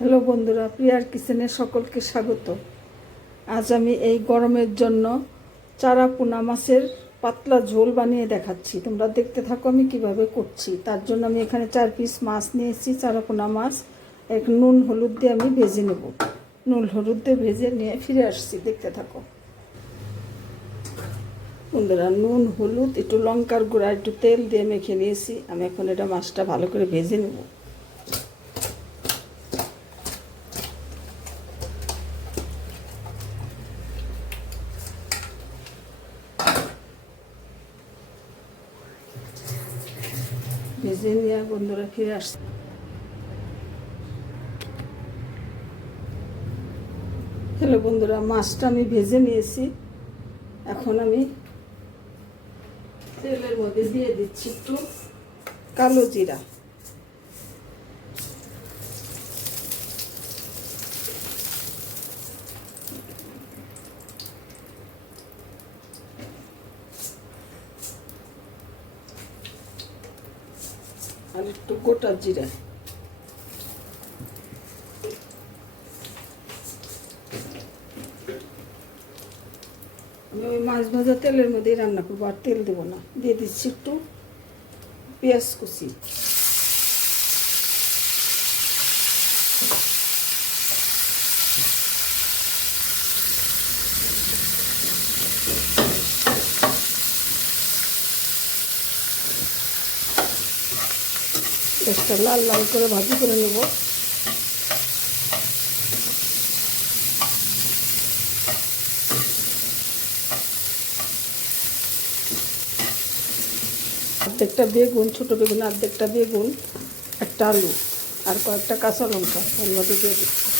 Hello বন্ধুরা, প্রিয়ার কিচেনে সকলকে স্বাগত। আজ আমি এই গরমের জন্য চারা পোনা মাছের পাতলা ঝোল বানিয়ে দেখাচ্ছি। তোমরা দেখতে থাকো আমি কিভাবে করছি। তার জন্য আমি এখানে 4 পিস মাছ নিয়েছি, চারা পোনা মাছ। এক নুন হলুদ দিয়ে আমি ভেজে নেব। নুন হলুদ দিয়ে ভেজে নিয়ে ফিরে আসছি, দেখতে থাকো বন্ধুরা। নুন হলুদ একটু লঙ্কার গুঁড়া একটু তেল দিয়ে মেখে নিয়েছি। আমি এখন এটা মাছটা ভালো করে ভেজে নেব। ভেজে নিয়ে বন্ধুরা ফিরে আসছে। হ্যালো বন্ধুরা, মাছটা আমি ভেজে নিয়েছি। এখন আমি তেলের মধ্যে দিয়ে দিচ্ছি একটু কালো জিরা, আর একটু গোটা জিরা। আমি ওই মাছ ভাজা তেলের মধ্যেই রান্না করবো, আর তেল দেবো না। দিয়ে দিচ্ছি একটু পেঁয়াজ কুচি, পেঁয়াজটা লাল লাল করে ভাজি করে নেব। অর্ধেকটা বেগুন, ছোটো বেগুন অর্ধেকটা বেগুন, একটা আলু আর কয়েকটা কাঁচা লঙ্কা এর মধ্যে দিয়ে দিচ্ছি।